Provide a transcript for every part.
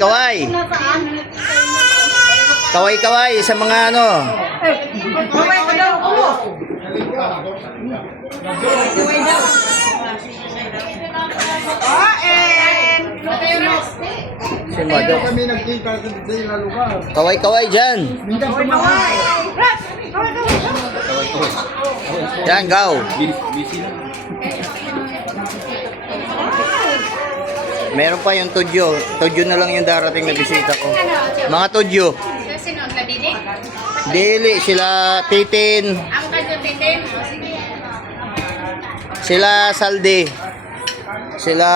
Kaway-kaway. Kaway-kaway sa mga ano. Kaway ka daw. Kaway daw. Si Mado. Kami nagkita sa lugar. Kaway-kaway dyan. Kaway. Yan, go. Meron pa yung tudyo. Tudyo na lang yung darating na bisita ko. Mga tudyo. Sino? Kadidi? Dili, sila Titin. Ang kadyo titin? Sila Saldi. Sila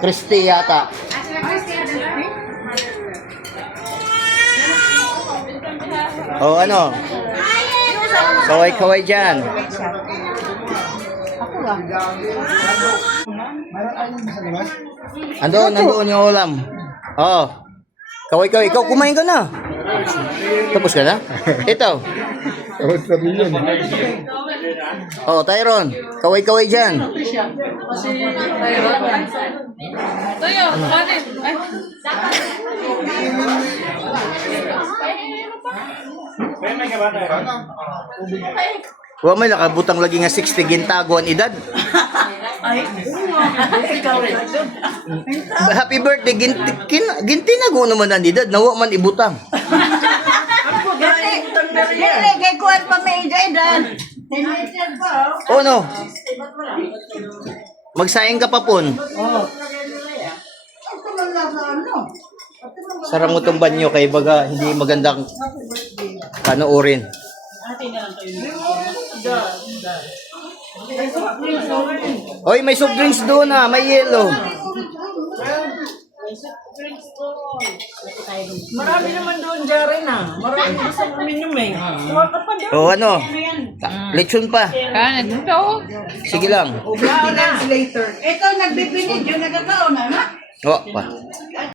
Christy yata. Sila Christian. O ano? Kaway-kaway dyan. Andun yung ulam. Oo. Kaway-kaway. Ikaw, kumain ka na. Tapos ka na? Ito. Tapos sabi yun. Oh, Tyron. Kaway-kaway dyan. Tuyo, kanin. Huwag may nakabutang lagi nga 60 gintago ang edad. Happy birthday. Gintinago naman ang edad. Nawa man ibutang. Dili, kay kuwan pa may edad. Oh no. Magsayang ka pa pon. Sarang mo tong banyo kay baga hindi magandang panoorin. Oy, may soft drinks doon ah, may yellow. Marami naman doon, Jaren na. Marami doon sa minum eh. Kuha ka pa doon. Oh ano? Lechon pa. Kanin ito. Sige lang. Later. Ito, nagbibinid yung nagkakaon na. Oh, pa.